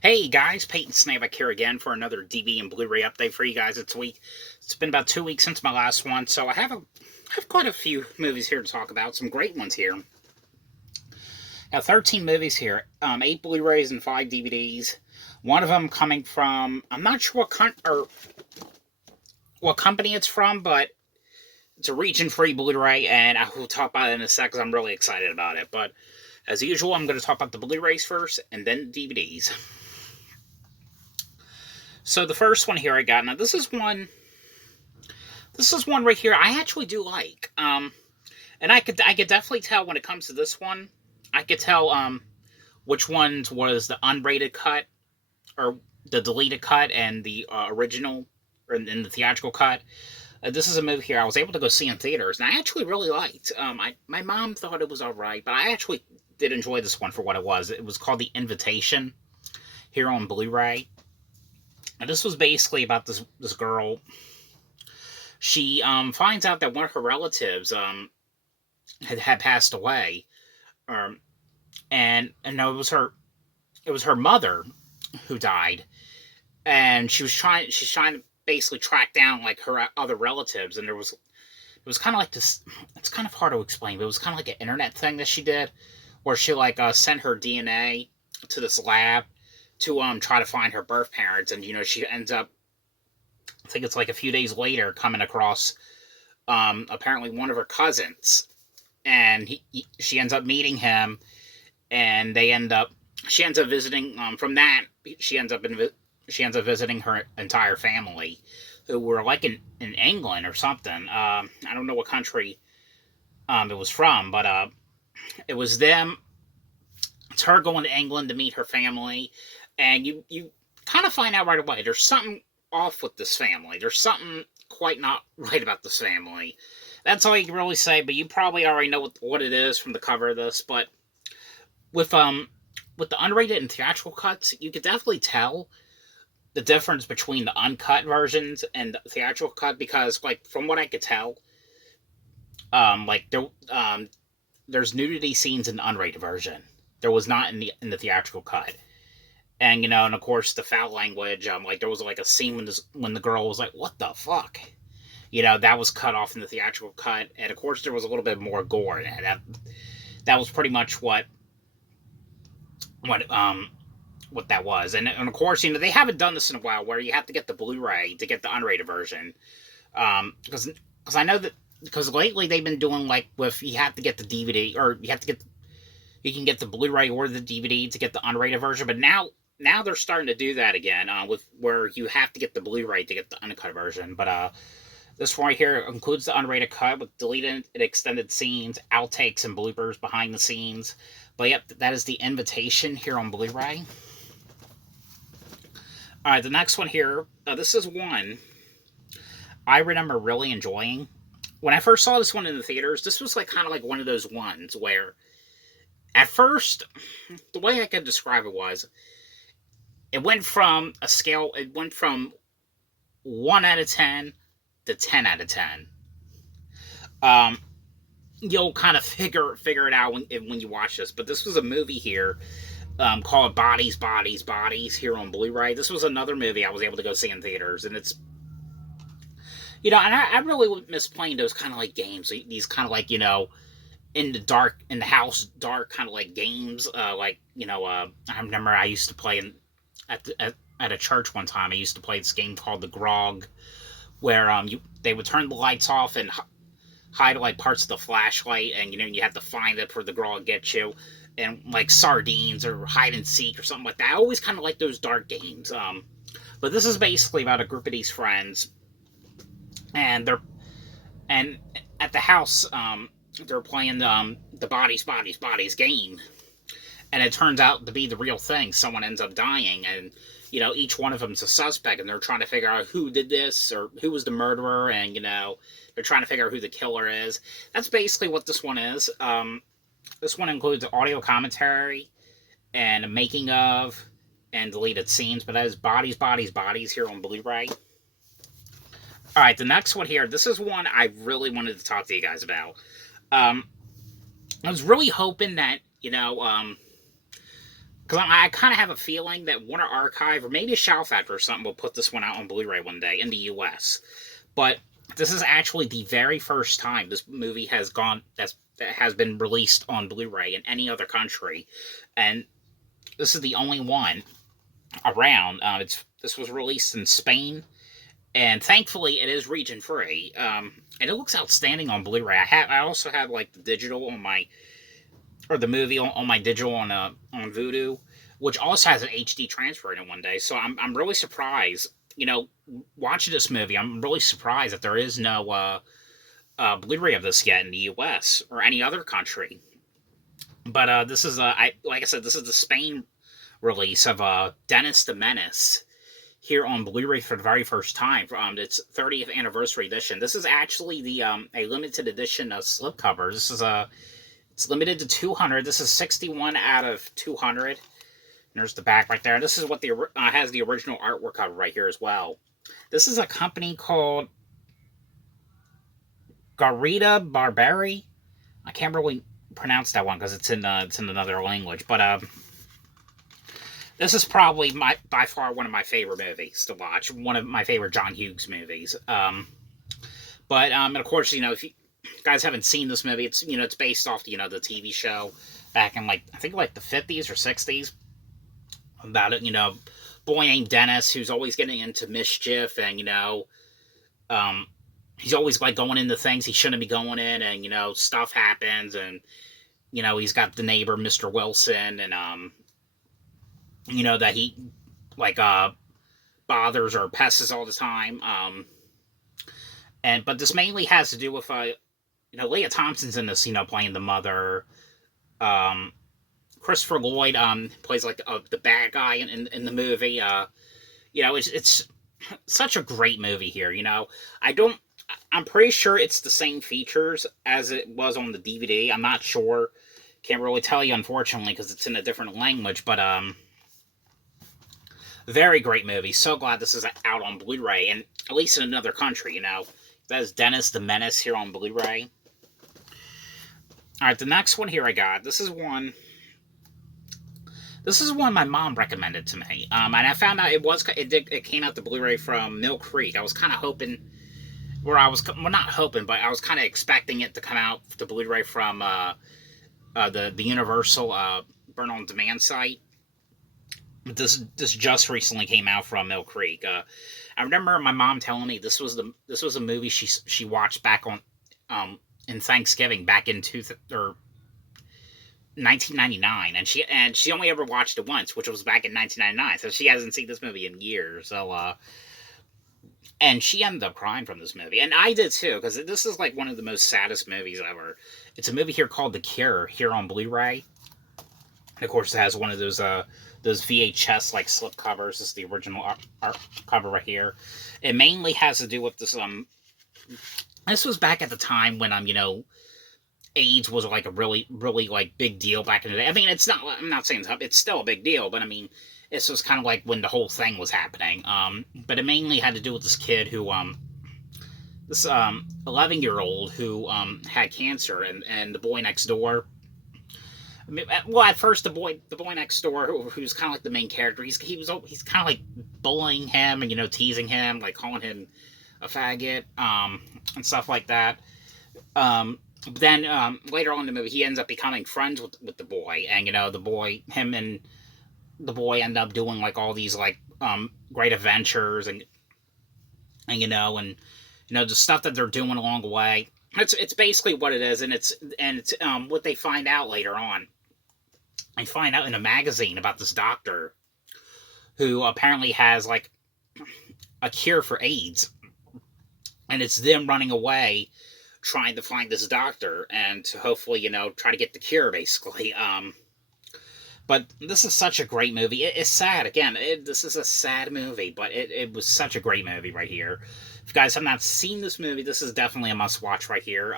Hey guys, Peyton Snavick here again for another DVD and Blu-ray update for you guys. It's been about 2 weeks since my last one, so I have quite a few movies here to talk about. Some great ones here. Now, 13 movies here, 8 Blu-rays and 5 DVDs. One of them coming from, I'm not sure what company it's from, but it's a region-free Blu-ray, and I will talk about it in a sec because I'm really excited about it. But as usual, I'm going to talk about the Blu-rays first and then the DVDs. So the first one here I got, now this is one right here I actually do like. And I could definitely tell when it comes to this one, I could tell which ones was the unrated cut or the deleted cut and the original or in the theatrical cut. This is a movie here I was able to go see in theaters, and I actually really liked. My mom thought it was alright, but I actually did enjoy this one for what it was. It was called The Invitation here on Blu-ray. And this was basically about this girl. She finds out that one of her relatives had passed away, and no, it was her mother who died, and she's trying to basically track down like her other relatives, and it was kind of like this. It's kind of hard to explain, but it was kind of like an internet thing that she did, where she like sent her DNA to this lab to try to find her birth parents, and she ends up, I think it's like a few days later, coming across apparently one of her cousins, and she ends up meeting him, and she ends up visiting from that she ends up visiting her entire family, who were like in England or something. I don't know what country it was from, but it was them. It's her going to England to meet her family, and you kind of find out right away there's something off with this family. There's something quite not right about this family. That's all you can really say, but you probably already know what it is from the cover of this. But with the unrated and theatrical cuts, you could definitely tell the difference between the uncut versions and the theatrical cut, because like from what I could tell, there's nudity scenes in the unrated version. There was not in the theatrical cut. And and of course the foul language. Like there was like a scene when the girl was like, "What the fuck?" That was cut off in the theatrical cut, and of course there was a little bit more gore in it. That was pretty much what that was. And of course they haven't done this in a while, where you have to get the Blu-ray to get the unrated version. Because I know that because lately they've been doing like with you have to get the DVD, or you can get the Blu-ray or the DVD to get the unrated version, but now they're starting to do that again, with where you have to get the Blu-ray to get the uncut version. But this one right here includes the unrated cut with deleted and extended scenes, outtakes, and bloopers behind the scenes. But yep, that is The Invitation here on Blu-ray. Alright, the next one here, this is one I remember really enjoying. When I first saw this one in the theaters, this was like kind of like one of those ones where at first, the way I could describe it was, it went from 1 out of 10 to 10 out of 10. You'll kind of figure it out when you watch this. But this was a movie here called Bodies, Bodies, Bodies here on Blu-ray. This was another movie I was able to go see in theaters, and it's and I really miss playing those kind of like games. These kind of like in the house dark kind of like games. I remember I used to play at a church one time. I used to play this game called the Grog, where they would turn the lights off and hide like parts of the flashlight, and you have to find it before the Grog gets you, and like sardines or hide and seek or something like that. I always kind of like those dark games. But this is basically about a group of these friends, and at the house. They're playing the Bodies, Bodies, Bodies game, and it turns out to be the real thing. Someone ends up dying, and each one of them's a suspect, and they're trying to figure out who did this or who was the murderer, and they're trying to figure out who the killer is. That's basically what this one is. This one includes audio commentary and a making of and deleted scenes, but that is Bodies, Bodies, Bodies here on Blu-ray. All right, the next one here. This is one I really wanted to talk to you guys about. I was really hoping that because I kind of have a feeling that Warner Archive or maybe a Shout Factory or something will put this one out on Blu-ray one day in the U.S. But this is actually the very first time this movie that has been released on Blu-ray in any other country, and this is the only one around. This was released in Spain, and thankfully it is region free. And it looks outstanding on Blu-ray. I also have like the digital on my or the movie on my digital on Vudu, which also has an HD transfer in it one day. So I'm really surprised. Watching this movie, I'm really surprised that there is no Blu-ray of this yet in the U.S. or any other country. But this is like I said, this is the Spain release of Dennis the Menace here on Blu-ray for the very first time. Its 30th anniversary edition. This is actually the a limited edition of slipcover. It's limited to 200. This is 61 out of 200. There's the back right there. This is what has the original artwork cover right here as well. This is a company called Garita Barberi. I can't really pronounce that one because it's in another language. But this is probably by far one of my favorite movies to watch. One of my favorite John Hughes movies. And of course, if you guys haven't seen this movie, it's based off the TV show back in I think the 50s or 60s. About it, boy named Dennis who's always getting into mischief, and he's always going into things he shouldn't be going in, and stuff happens, and he's got the neighbor Mr. Wilson, and that he bothers or pests all the time, but this mainly has to do with Leah Thompson's in this, playing the mother. Christopher Lloyd plays the bad guy in the movie. It's such a great movie here. I'm pretty sure it's the same features as it was on the DVD. I'm not sure. Can't really tell you, unfortunately, because it's in a different language. But very great movie. So glad this is out on Blu-ray, and at least in another country. That is Dennis the Menace here on Blu-ray. All right, the next one here I got. This is one my mom recommended to me, and I found out it came out the Blu-ray from Mill Creek. I was kind of hoping, not hoping, but I was kind of expecting it to come out the Blu-ray from the Universal Burn on Demand site. This just recently came out from Mill Creek. I remember my mom telling me this was a movie she watched back on in Thanksgiving back in 1999, and she only ever watched it once, which was back in 1999. So she hasn't seen this movie in years. So and she ended up crying from this movie, and I did too, because this is one of the most saddest movies ever. It's a movie here called The Cure here on Blu-ray. And of course, it has one of those VHS slip covers. This is the original art cover right here. It mainly has to do with this. This was back at the time when AIDS was a really, really big deal back in the day. I mean, it's not. I'm not saying it's still a big deal, but I mean, this was kind of when the whole thing was happening. But it mainly had to do with this kid who, this 11-year-old who had cancer, and the boy next door. I mean, well, at first the boy next door, who's kind of the main character, he's kind of bullying him and teasing him, calling him a faggot, and stuff like that. But then later on in the movie, he ends up becoming friends with the boy, and him and the boy end up doing all these great adventures, and the stuff that they're doing along the way. It's basically what it is, and it's what they find out later on. I find out in a magazine about this doctor who apparently has a cure for AIDS, and it's them running away trying to find this doctor and to hopefully try to get the cure, basically. But this is such a great movie. It's sad. Again, this is a sad movie, but it was such a great movie right here. If you guys have not seen this movie, this is definitely a must-watch right here.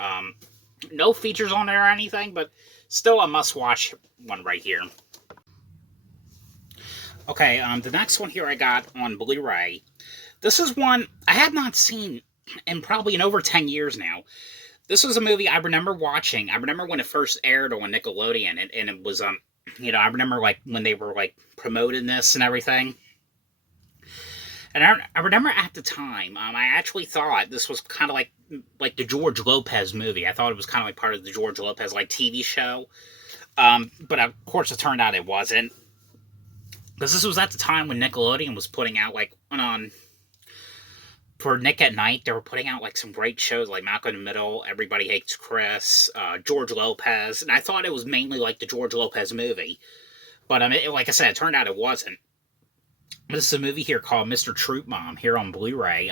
No features on it or anything, but still a must-watch one right here. Okay, the next one here I got on Blu-ray. This is one I had not seen in probably over 10 years now. This was a movie I remember watching. I remember when it first aired on Nickelodeon, and it was You know, I remember like when they were like promoting this and everything. And I remember at the time, I actually thought this was kind of like the George Lopez movie. I thought it was kind of like part of the George Lopez like TV show. But of course, it turned out it wasn't, because this was at the time when Nickelodeon was putting out like on for Nick at Night. They were putting out like some great shows like Malcolm in the Middle, Everybody Hates Chris, George Lopez, and I thought it was mainly like the George Lopez movie. But like I said, it turned out it wasn't. This is a movie here called Mr. Troop Mom here on Blu-ray.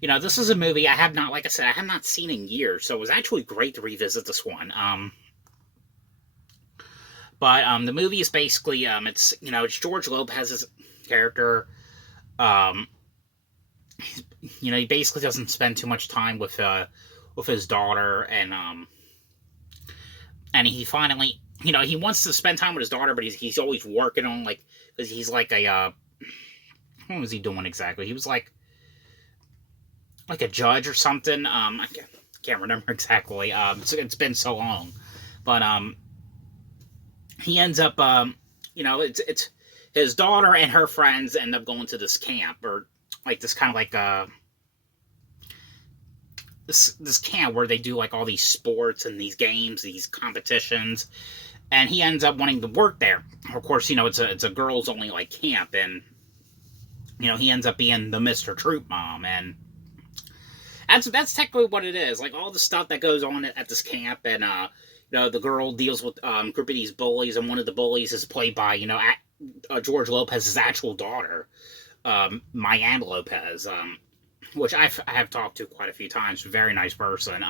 You know, this is a movie I have not, like I said, I have not seen in years, so it was actually great to revisit this one. But the movie is basically, it's, you know, it's George Lopez's character. You know, he basically doesn't spend too much time with his daughter, and he finally, you know, he wants to spend time with his daughter, but he's always working on, like, because he's like a, what was he doing exactly? He was like a judge or something. I can't remember exactly. It's been so long, but he ends up, you know, it's his daughter and her friends end up going to this camp, or like this kind of like this camp where they do like all these sports and these games, these competitions, and he ends up wanting to work there. Of course, you know, it's a girls only like camp, and you know, he ends up being the Mr. Troop Mom, and that's technically what it is. Like all the stuff that goes on at this camp, and you know, the girl deals with a group of these bullies, and one of the bullies is played by, you know, George Lopez's actual daughter, Mayan Lopez, which I have talked to quite a few times. Very nice person.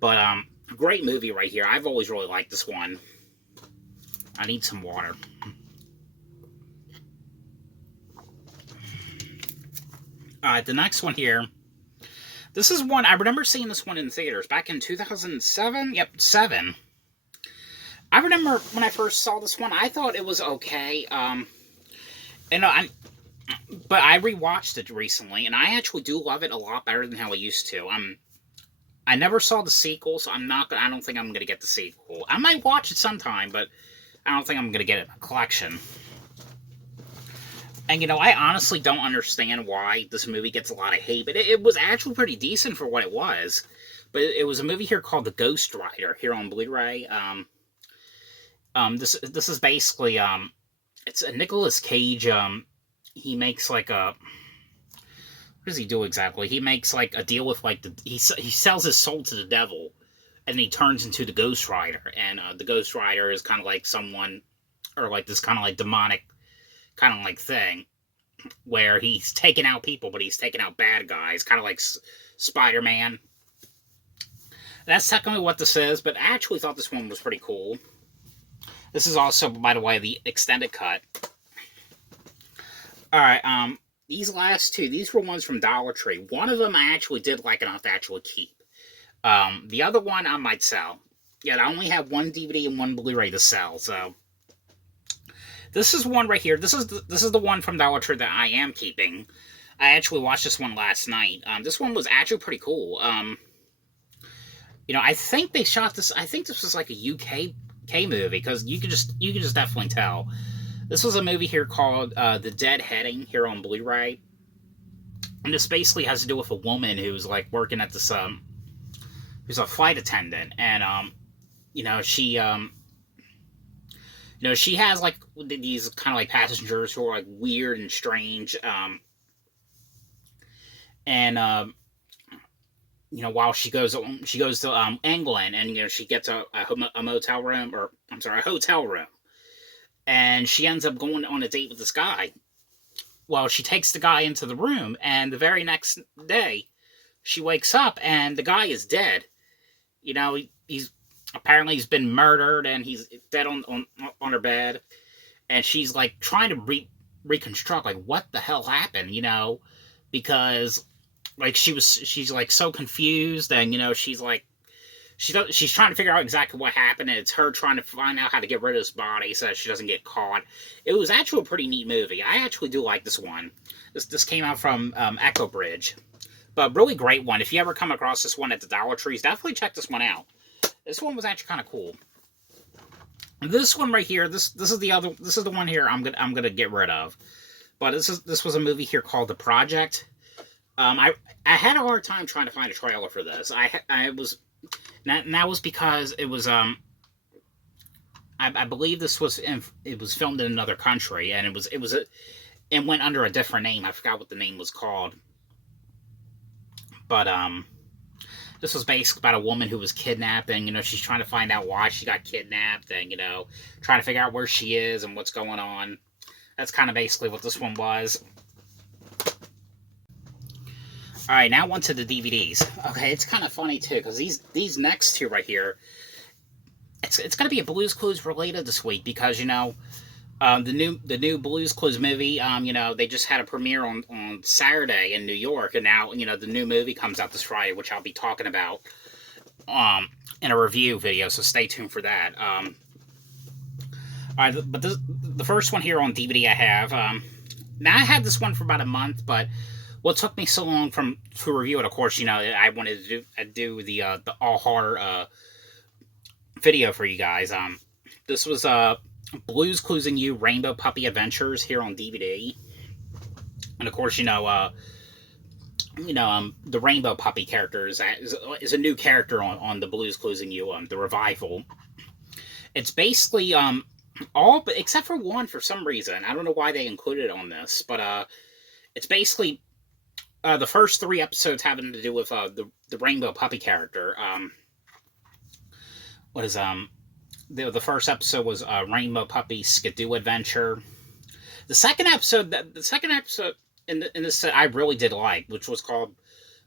But great movie right here. I've always really liked this one. I need some water. The next one here. This is one, I remember seeing this one in theaters back in 2007. Yep, 7. I remember when I first saw this one, I thought it was okay. You know, but I rewatched it recently, and I actually do love it a lot better than how I used to. I never saw the sequel, so I don't think I'm gonna get the sequel. I might watch it sometime, but I don't think I'm gonna get it in a collection. And, you know, I honestly don't understand why this movie gets a lot of hate, but it was actually pretty decent for what it was. But it was a movie here called The Ghost Rider here on Blu-ray. This is basically, it's a Nicolas Cage, he makes like a, what does he do exactly? He makes like a deal with like, he sells his soul to the devil, and he turns into the Ghost Rider. And the Ghost Rider is kind of like someone, or like this kind of like demonic kind of like thing, where he's taking out people, but he's taking out bad guys, kind of like Spider-Man. That's technically what this is, but I actually thought this one was pretty cool. This is also, by the way, the extended cut. Alright, these last two, these were ones from Dollar Tree. One of them I actually did like enough to actually keep. The other one I might sell. Yeah, I only have one DVD and one Blu-ray to sell, so this is one right here. This is the one from Dollar Tree that I am keeping. I actually watched this one last night. This one was actually pretty cool. You know, I think they shot this. I think this was like a UK movie, because you could just definitely tell. This was a movie here called The Deadheading here on Blu-ray, and this basically has to do with a woman who's like working at this who's a flight attendant, and you know, she you know, she has like these kind of like passengers who are like weird and strange, and you know, while she goes to England, and you know, she gets a motel room, or I'm sorry, a hotel room, and she ends up going on a date with this guy. Well, she takes the guy into the room, and the very next day, she wakes up and the guy is dead. You know, he's been murdered, and he's dead on her bed, and she's like trying to reconstruct like what the hell happened, you know, because like she's like so confused, and you know, she's trying to figure out exactly what happened, and it's her trying to find out how to get rid of this body so that she doesn't get caught. It was actually a pretty neat movie. I actually do like this one. This came out from Echo Bridge, but really great one. If you ever come across this one at the Dollar Trees, definitely check this one out. This one was actually kind of cool. This one right here, this is the other, this is the one here I'm gonna get rid of. But this was a movie here called The Project. I had a hard time trying to find a trailer for this. I was, and that was because it was I believe this was it was filmed in another country, and it went under a different name. I forgot what the name was called. But this was basically about a woman who was kidnapped, and she's trying to find out why she got kidnapped, and trying to figure out where she is and what's going on. That's kind of basically what this one was. All right, now on to the DVDs. Okay, it's kind of funny too, because these next two right here, it's going to be a Blue's Clues related this week, because the new Blue's Clues movie, they just had a premiere on Saturday in New York, and now the new movie comes out this Friday, which I'll be talking about in a review video. So stay tuned for that. All right, but the first one here on DVD I have. Now I had this one for about a month, but what took me so long to review it, of course, I wanted to do the all horror video for you guys. This was Blue's Clues and You Rainbow Puppy Adventures here on DVD, and of course, the Rainbow Puppy character is a new character on the Blue's Clues and You the revival. It's basically all but except for one for some reason. I don't know why they included it on this, but it's basically the first 3 episodes having to do with the Rainbow Puppy character. What is the first episode was Rainbow Puppy Skidoo Adventure. The second episode in this set I really did like, which was called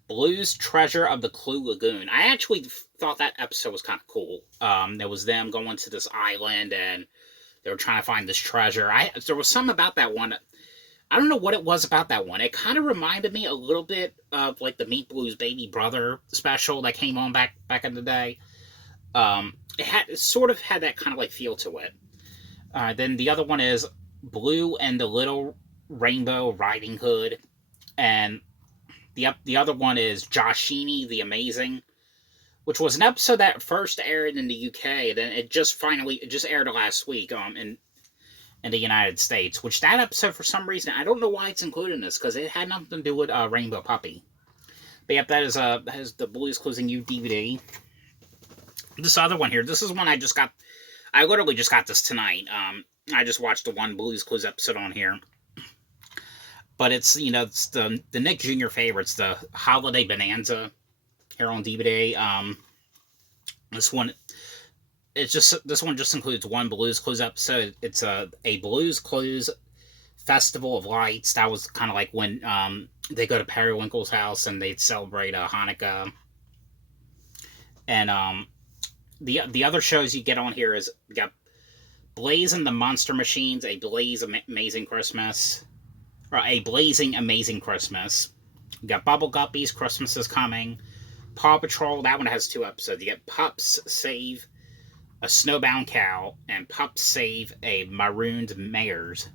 Blue's Treasure of the Clue Lagoon. I actually thought that episode was kind of cool. There was them going to this island, and they were trying to find this treasure. There was something about that one. I don't know what it was about that one. It kind of reminded me a little bit of like the Meet Blue's Baby Brother special that came on back in the day. It sort of had that kind of like feel to it. Then the other one is Blue and the Little Rainbow Riding Hood, and the other one is Joshini the Amazing, which was an episode that first aired in the UK, and then it just aired last week in the United States. Which that episode, for some reason, I don't know why it's included in this, because it had nothing to do with Rainbow Puppy. But yep, that is the Blue's Clues and You DVD. This other one here, this is one I just got. I literally just got this tonight. I just watched the one Blue's Clues episode on here. But it's, it's the Nick Jr. favorites, the Holiday Bonanza here on DVD. This one just includes one Blue's Clues episode. It's a Blue's Clues Festival of Lights. That was kind of like when they go to Periwinkle's house and they'd celebrate Hanukkah. And the other shows you get on here is you got Blaze and the Monster Machines, A Amazing Christmas. You got Bubble Guppies, Christmas is Coming. Paw Patrol, that one has 2 episodes. You get Pups Save a Snowbound Cow, and Pups Save a Marooned Mares.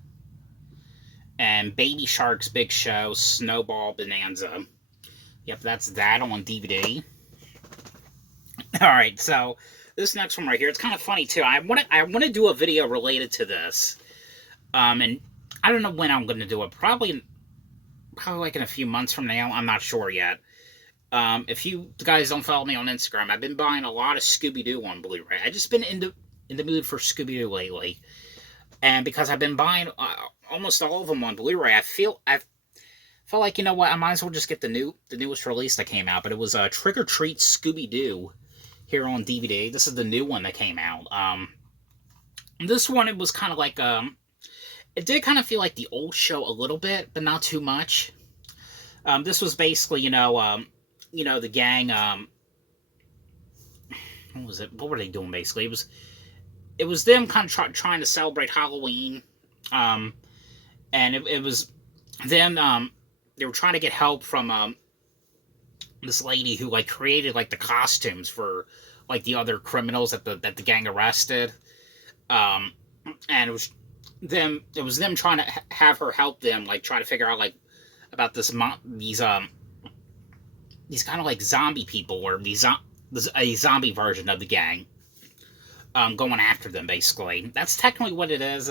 And Baby Shark's Big Show, Snowball Bonanza. Yep, that's that on DVD. Alright, so this next one right here, it's kind of funny too. I want to do a video related to this. And I don't know when I'm going to do it. Probably like in a few months from now. I'm not sure yet. If you guys don't follow me on Instagram, I've been buying a lot of Scooby-Doo on Blu-ray. I've just been in the mood for Scooby-Doo lately. And because I've been buying almost all of them on Blu-ray, I felt like, you know what, I might as well just get the newest release that came out. But it was Trick or Treat Scooby-Doo here on DVD. This is the new one that came out. This one, it was kind of like, it did kind of feel like the old show a little bit, but not too much. This was basically, the gang, what was it? What were they doing, basically? It was them kind of trying to celebrate Halloween, and it was them, they were trying to get help from, this lady who, like, created, like, the costumes for, like, the other criminals that the gang arrested, and it was them trying to have her help them, like, try to figure out, like, about these kind of like zombie people, or a zombie version of the gang. going after them, basically. That's technically what it is.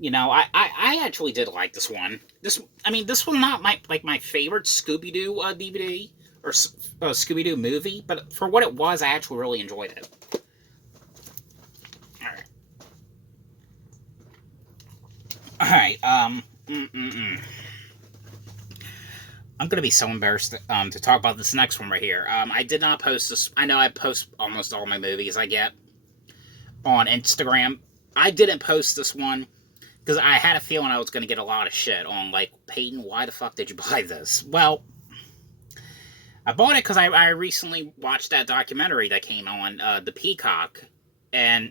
You know, I actually did like this one. This was not my favorite Scooby-Doo DVD or Scooby-Doo movie, but for what it was, I actually really enjoyed it. All right. I'm gonna be so embarrassed to talk about this next one right here. I did not post this. I know I post almost all my movies I get on Instagram. I didn't post this one because I had a feeling I was going to get a lot of shit on, like, Peyton, why the fuck did you buy this? Well, I bought it because I recently watched that documentary that came on the Peacock, and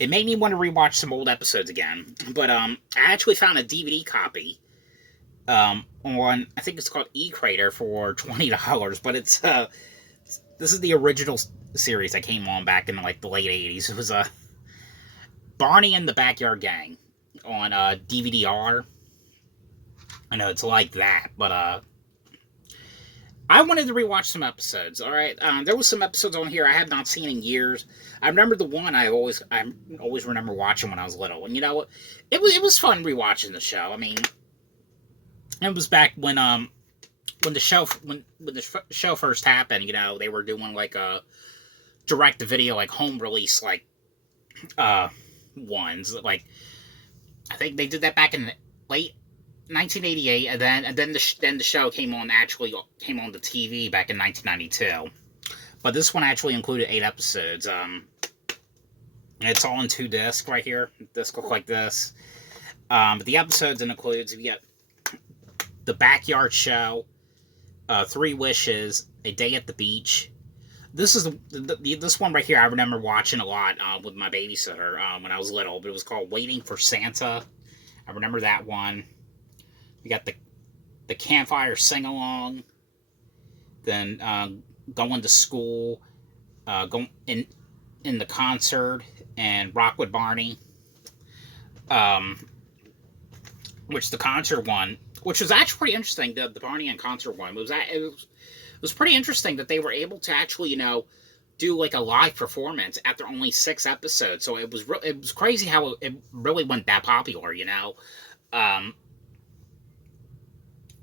it made me want to rewatch some old episodes again. But I actually found a DVD copy on, I think it's called E-Crater, for $20, but it's this is the original series that came on back in like the late 80s. It was Barney and the Backyard Gang on DVD-R. I know it's like that, but I wanted to rewatch some episodes. All right, there was some episodes on here I had not seen in years. I remember the one I always remember watching when I was little, and you know what, it was fun rewatching the show. I mean, it was back when the show first happened. You know, they were doing like a direct to video, like home release, like ones. Like, I think they did that back in the late 1988, and then the show came on the TV back in 1992. But this one actually included 8 episodes. It's all in 2 discs right here. Discs look like this. But the episodes includes, you get The Backyard Show, 3 Wishes, A Day at the Beach. This is this one right here I remember watching a lot with my babysitter when I was little, but it was called Waiting for Santa. I remember that one. We got the Campfire Sing-Along, then Going to School, going in the Concert, and Rock with Barney. Which the concert one, which was actually pretty interesting, the Barney and concert one, it was pretty interesting that they were able to actually, you know, do like a live performance after only 6 episodes. So it was crazy how it really went that popular, you know.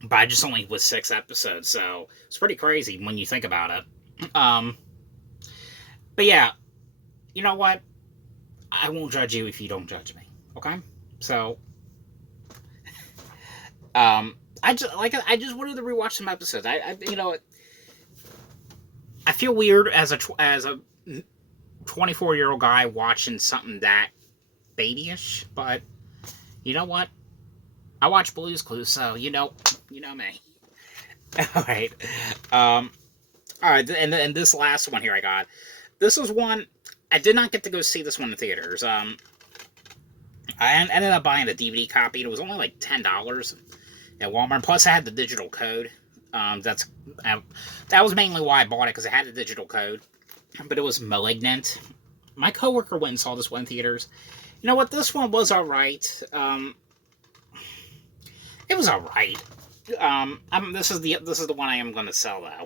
But just only with 6 episodes, so it's pretty crazy when you think about it. But yeah, you know what? I won't judge you if you don't judge me. Okay? So, I just wanted to rewatch some episodes. You know, I feel weird as a 24-year-old guy watching something that babyish, but you know what? I watch Blue's Clues, so you know me. All right, and this last one here I got. This was one I did not get to go see this one in theaters. I ended up buying a DVD copy. It was only like $10 at Walmart. Plus, I had the digital code. That was mainly why I bought it, because it had the digital code. But it was Malignant. My coworker went and saw this one in theaters. You know what? This one was alright. It was alright. This is the one I am going to sell, though.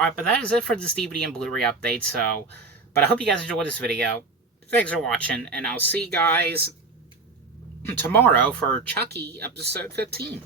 Alright, but that is it for this DVD and Blu-ray update. But I hope you guys enjoyed this video. Thanks for watching, and I'll see you guys tomorrow for Chucky episode 15.